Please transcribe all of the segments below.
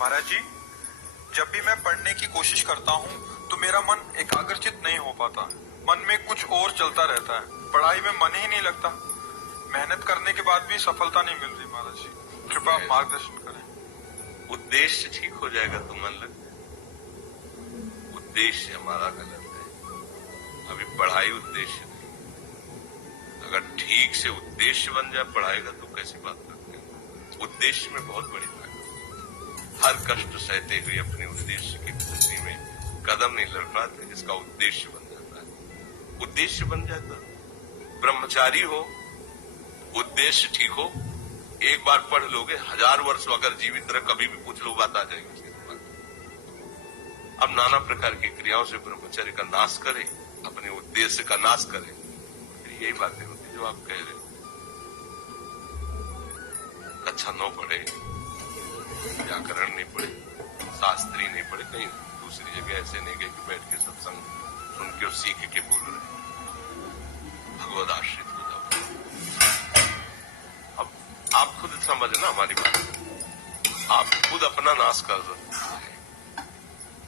महाराज जी, जब भी मैं पढ़ने की कोशिश करता हूँ तो मेरा मन एकाग्रचित नहीं हो पाता। मन में कुछ और चलता रहता है। पढ़ाई में मन ही नहीं लगता। मेहनत करने के बाद भी सफलता नहीं मिल रही। महाराज जी, कृपया मार्गदर्शन करें। उद्देश्य ठीक हो जाएगा तो मन लग जाए। उद्देश्य हमारा गलत है। अभी पढ़ाई उद्देश्य नहीं। अगर ठीक से उद्देश्य बन जाए पढ़ाई का तो कैसी बात करते हैं। उद्देश्य में बहुत बड़ी ताकत। हर कष्ट सहते हुए अपने उद्देश्य की पूर्ति में कदम नहीं लड़ पाते, जिसका उद्देश्य बन जाता है। उद्देश्य बन जाता है। ब्रह्मचारी हो, उद्देश्य ठीक हो, एक बार पढ़ लोगे, 1000 वर्ष अगर जीवित रहे कभी भी पूछ लो बात आ जाएगी उसके बाद। अब नाना प्रकार की क्रियाओं से ब्रह्मचर्य का नाश करे, अपने उद्देश्य का नाश करे। फिर यही बातें होती जो आप कह रहे हो। कक्षा 9 पढ़े, व्याकरण नहीं पढ़े, शास्त्री नहीं पढ़े, कहीं दूसरी जगह ऐसे नहीं गए कि बैठ के सत्संग सुन के और सीख के बोल रहे। भगवद आश्रित हो जाओ। अब आप खुद समझना हमारी बात। आप खुद अपना नाश कर सकते हैं।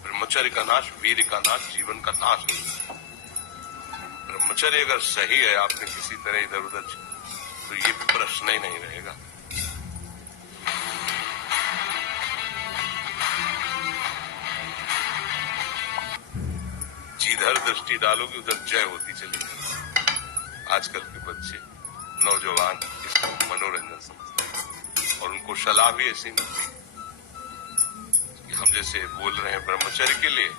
ब्रह्मचर्य का नाश, वीर का नाश, जीवन का नाश है। ब्रह्मचर्य अगर सही है, आपने किसी तरह इधर उधर तो ये प्रश्न ही नहीं रहेगा। जिधर दृष्टि डालोगे उधर जय होती चली जाएगी। आजकल के बच्चे, नौजवान इसको मनोरंजन समझते हैं और उनको सलाह भी ऐसी मिलती है कि हम जैसे बोल रहे हैं ब्रह्मचर्य के लिए,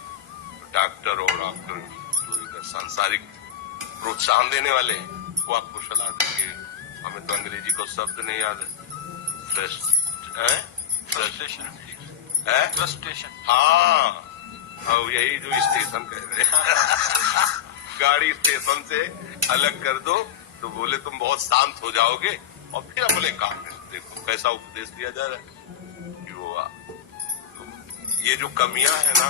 डॉक्टर और आपको जो इधर सांसारिक प्रोत्साहन देने वाले हैं वो आपको सलाह देंगे। हमें तो अंग्रेजी को शब्द नहीं याद है। फ्रस्ट्रेशन। हाँ, यही जो स्टेशन कह रहे हैं। गाड़ी स्टेशन से अलग कर दो तो बोले तुम बहुत शांत हो जाओगे और फिर अपने काम में देखो। कैसा उपदेश दिया जा रहा है कि वो ये जो कमियां है ना,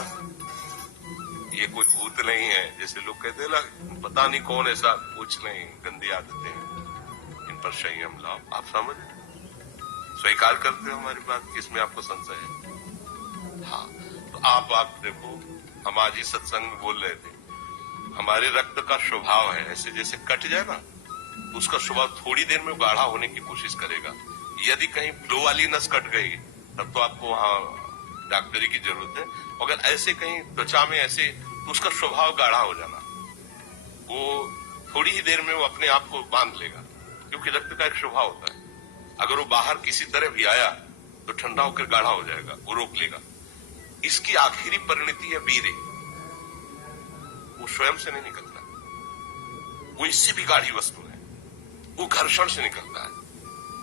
ये कोई भूत नहीं है जैसे लोग कहते हैं ना, पता नहीं कौन ऐसा, कुछ नहीं, गंदी आदतें हैं। इन पर संयम लाओ। आप समझ स्वीकार करते हो हमारी बात कि इसमें आपको संशय है? हाँ, तो आप देखो, हम आज ही सत्संग में बोल रहे थे, हमारे रक्त का स्वभाव है ऐसे, जैसे कट जाए ना तो उसका स्वभाव थोड़ी देर में गाढ़ा होने की कोशिश करेगा। यदि कहीं फ्लो वाली नस कट गई तब तो आपको वहां डॉक्टरी की जरूरत है। अगर ऐसे कहीं त्वचा में ऐसे, तो उसका स्वभाव गाढ़ा हो जाना, वो थोड़ी ही देर में वो अपने आप को बांध लेगा, क्योंकि रक्त का एक स्वभाव होता है। अगर वो बाहर किसी तरह भी आया तो ठंडा होकर गाढ़ा हो जाएगा, वो रोक लेगा। इसकी आखिरी परिणति है वीर्य। वो स्वयं से नहीं निकलता, वो इससे भी गाढ़ी वस्तु है, वो घर्षण से निकलता है।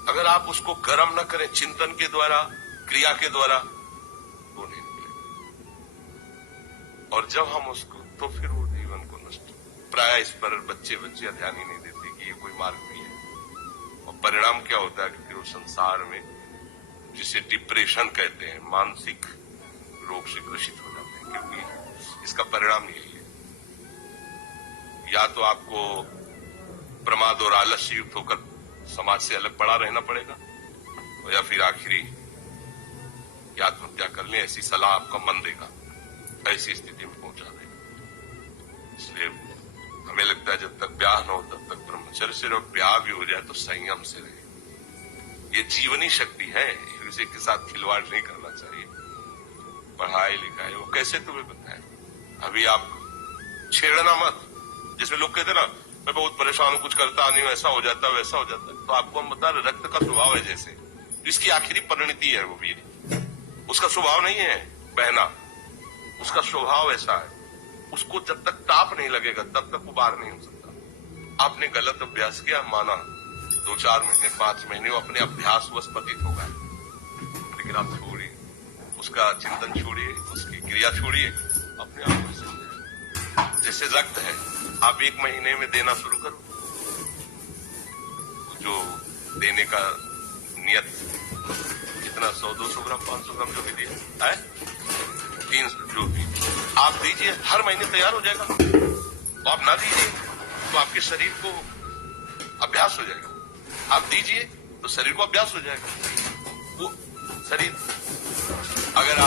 अगर आप उसको गर्म न करें चिंतन के द्वारा, क्रिया के द्वारा, तो नहीं निकलेगा। और जब हम उसको, तो फिर वो जीवन को नष्ट। प्राय इस पर बच्चे ध्यान ही नहीं देते कि ये कोई मार्ग भी है। और परिणाम क्या होता है कि फिर वो संसार में, जिसे डिप्रेशन कहते हैं, मानसिक रोग से ग्रसित हो जाते हैं। क्योंकि इसका परिणाम यही है, या तो आपको प्रमाद और आलस्य युक्त होकर समाज से अलग पड़ा रहना पड़ेगा, या फिर आखिरी आत्महत्या कर ले, ऐसी सलाह आपका मन देगा, ऐसी स्थिति में पहुंचा देगा। इसलिए हमें लगता है जब तक ब्याह न हो तब तक ब्रह्मचर्य से रहो, ब्याह भी हो जाए तो संयम से रहे। ये जीवनी शक्ति है, किसी के साथ खिलवाड़ नहीं करना चाहिए। पढ़ाई लिखाई वो कैसे तुम्हें बताए, अभी आप छेड़ना मत। जैसे लोग कहते ना, मैं बहुत परेशान हूं, कुछ करता नहीं हूं, ऐसा हो जाता है, वैसा हो जाता है। तो आपको हम बता रहे, रक्त का स्वभाव है जैसे, इसकी आखिरी परिणति है वो वीर। उसका स्वभाव नहीं है बहना, उसका स्वभाव ऐसा है। उसको जब तक ताप नहीं लगेगा तब तक वो बाहर नहीं हो सकता। आपने गलत अभ्यास किया, माना 2-4 महीने 5 महीने वो अपने अभ्यास वश पतित हो गए, लेकिन आप छोड़िए, उसका चिंतन छोड़िए, उसकी क्रिया छोड़िए, अपने आप को समझिए। जैसे रक्त है, आप 1 महीने में देना शुरू करो, जो देने का नियत कितना, 100-200 ग्राम, 500 ग्राम जो भी दिया है, 300 जो भी आप दीजिए, हर महीने तैयार हो जाएगा। तो आप ना दीजिए तो आपके शरीर को अभ्यास हो जाएगा, आप दीजिए तो शरीर को अभ्यास हो जाएगा। वो शरीर अगर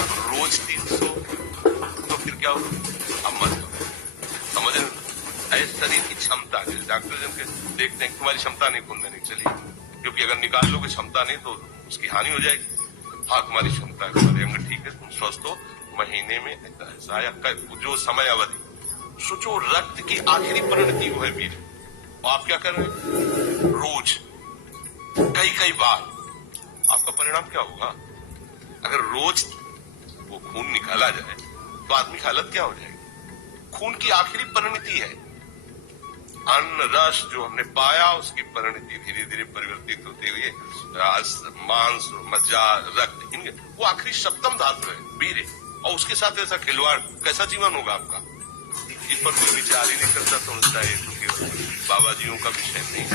क्षमता नहीं, डॉक्टर जन के देखते हैं तुम्हारी क्षमता नहीं खून देने की, चलिए, क्योंकि अगर निकाल लोगे क्षमता नहीं तो उसकी हानि हो जाएगी। हाँ तुम्हारी क्षमता है, तुम्हारे अंग ठीक है, तुम स्वस्थ हो, महीने में ऐसा या जो समय अवधि सोचो, रक्त की आखिरी परिणति वो है वीर। आप क्या कर रहे हैं? रोज कई बार आपका परिणाम क्या होगा? अगर रोज वो खून निकाला जाए तो आदमी की हालत क्या हो जाएगी? खून की आखिरी परिणति है। अन्न रस जो हमने पाया उसकी परिणति धीरे धीरे परिवर्तित होते हुए मांस, मज्जा, रक्त, इनके वो आखिरी सप्तम धातु है वीर। और उसके साथ ऐसा खिलवाड़, कैसा जीवन होगा आपका? इस पर कोई विचार ही नहीं करता, समझता है क्योंकि बाबा जियों का विषय नहीं,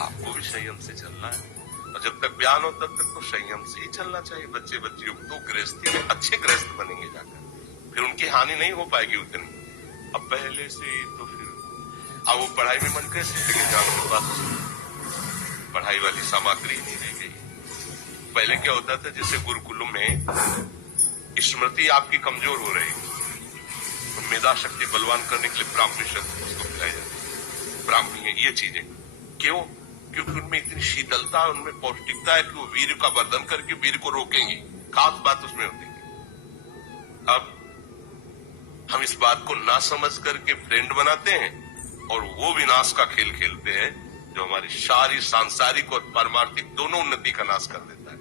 आपको भी संयम से चलना है। और जब तक ज्ञान हो तब तक तो संयम से ही चलना चाहिए। बच्चे बच्चियों को गृहस्थी में अच्छे गृहस्थ बनेंगे जाकर, फिर उनकी हानि नहीं हो पाएगी उतनी। अब पहले से तो फिर अब वो पढ़ाई में मन कैसे लगेगा? आपके पास पढ़ाई वाली सामग्री नहीं रह गई। पहले क्या होता था, जैसे गुरुकुलों में स्मृति आपकी कमजोर हो रही तो मेधा शक्ति बलवान करने के लिए ब्राह्मी शब्द उसको खिलाई जाती। ब्राह्मी है ये चीजें क्यों? क्योंकि उनमें इतनी शीतलता, उनमें पौष्टिकता है कि वो वीर का वर्धन करके वीर को रोकेंगी। खास बात उसमें होती है। अब हम इस बात को ना समझ करके फ्रेंड बनाते हैं और वो विनाश का खेल खेलते हैं जो हमारी सारी सांसारिक और पारमार्थिक दोनों उन्नति का नाश कर देता है।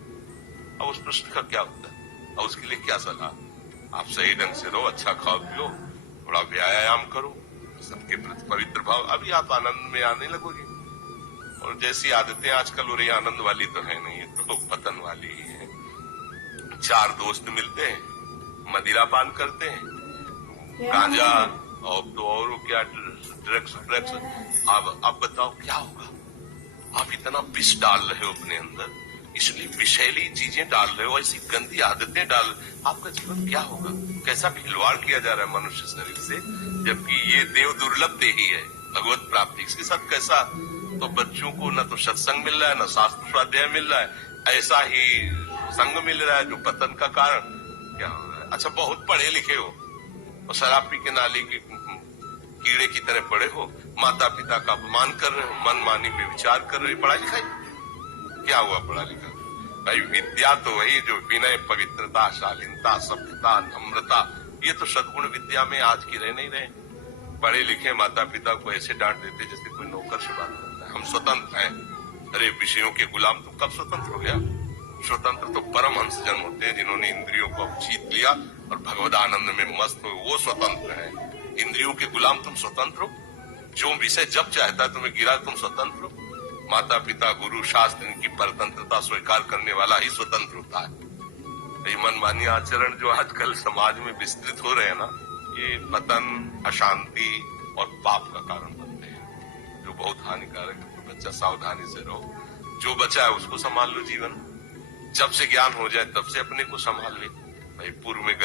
अब उस प्रश्न का क्या होता है? और उसके लिए क्या सलाह? आप सही ढंग से रहो, अच्छा खाओ पियो, थोड़ा व्यायाम करो, सबके प्रति पवित्र भाव, अभी आप आनंद में आने लगोगे। और जैसी आदतें आजकल हो रही, आनंद वाली तो है नहीं, तो पतन वाली ही है। चार दोस्त मिलते हैं, मदिरा पान करते हैं, गांजा और तो और क्या ड्रग्स। अब बताओ क्या होगा? आप इतना विष डाल रहे हो अपने अंदर, इसलिए विषैली चीजें डाल रहे हो, ऐसी गंदी आदतें डाल, आपका जीवन क्या होगा? कैसा खिलवाड़ किया जा रहा है मनुष्य शरीर से, जबकि ये देव दुर्लभ दे ही है भगवत प्राप्ति। इसके साथ कैसा, तो बच्चों को न तो सत्संग मिल रहा है, न शास्त्र स्वाध्याय मिल रहा है, ऐसा ही संग मिल रहा है जो पतन का कारण क्या हो रहा है। अच्छा बहुत पढ़े लिखे हो और शराब पी के नाली के कीड़े की तरह पड़े हो, माता पिता का अपमान कर रहे हो, मनमानी पे विचार कर रहे हो, पढ़ाई लिखाई क्या हुआ? पढ़ा लिखा भाई विद्या तो वही जो विनय, पवित्रता, शालीनता, सभ्यता, नम्रता, ये तो सद्गुण विद्या में आज की रह नहीं रहे। पढ़े लिखे माता पिता को ऐसे डांट देते जैसे कोई नौकर से बात करता है। हम स्वतंत्र हैं। अरे विषयों के गुलाम तुम कब स्वतंत्र हो गया? स्वतंत्र तो परमहंस जन होते हैं जिन्होंने इंद्रियों को जीत लिया और भगवद आनंद में मस्त हो, वो स्वतंत्र है। इंद्रियों के गुलाम तुम स्वतंत्र हो? जो विषय जब चाहता है तुम्हें गिरा, तुम स्वतंत्र हो? माता पिता, गुरु, शास्त्र, इनकी परतंत्रता स्वीकार करने वाला ही स्वतंत्र होता है। ये मनमानी आचरण जो आजकल समाज में विस्तृत हो रहे हैं ना, ये पतन, अशांति और पाप का कारण बनते हैं, जो बहुत हानिकारक है। तो बच्चा सावधानी से रहो, जो बचा है उसको संभाल लो। जीवन जब से ज्ञान हो जाए तब से अपने को संभाल ले। भाई पूर्व में